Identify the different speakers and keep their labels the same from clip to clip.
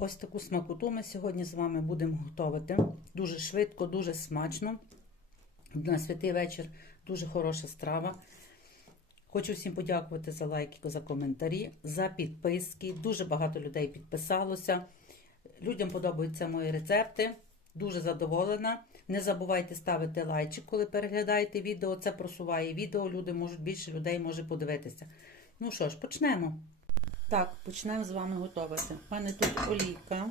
Speaker 1: Ось таку смакоту ми сьогодні з вами будемо готувати. Дуже швидко, дуже смачно. На святий вечір дуже хороша страва. Хочу всім подякувати за лайки, за коментарі, за підписки. Дуже багато людей підписалося. Людям подобаються мої рецепти. Дуже задоволена. Не забувайте ставити лайчик, коли переглядаєте відео. Це просуває відео. Люди можуть більше людей може подивитися. Ну що ж, почнемо. Так, почнемо з вами готувати. У мене тут олійка.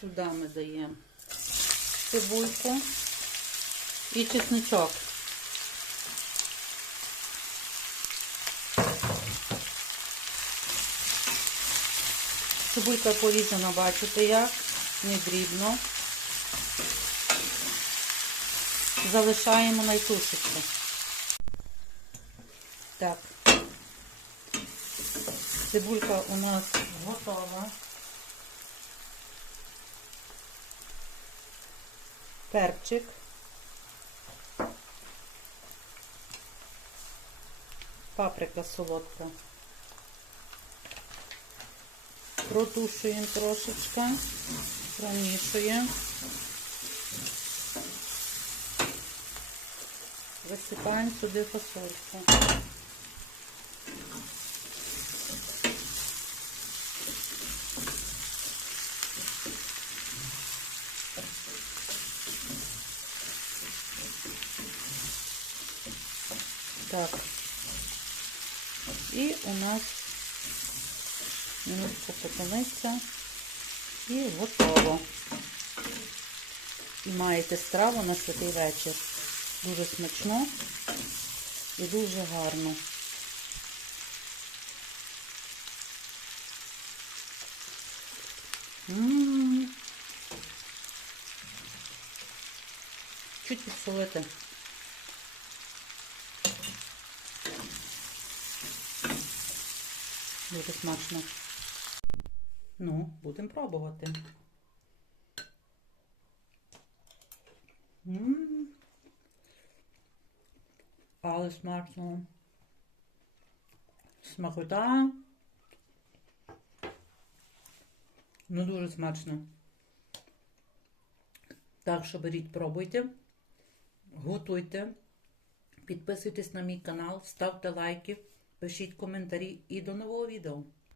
Speaker 1: Сюди ми даємо цибульку і чесничок. Цибулька порізана, бачите як, не дрібно. Залишаємо найтушечку. Так. Цибулька у нас готова. Перчик. Паприка солодка. Протушуємо трошечки, промішуємо. Висипаємо сюди фасольку. Так. І у нас минутку потомиться і готово. І маєте страву на святий вечір. Дуже смачно і дуже гарно. Чуть підсолити. Дуже смачно. Ну, будемо пробувати. М. Але смачно. Смакота. Ну, дуже смачно. Так що беріть, пробуйте, готуйте, підписуйтесь на мій канал, ставте лайки, пишіть коментарі і до нового відео.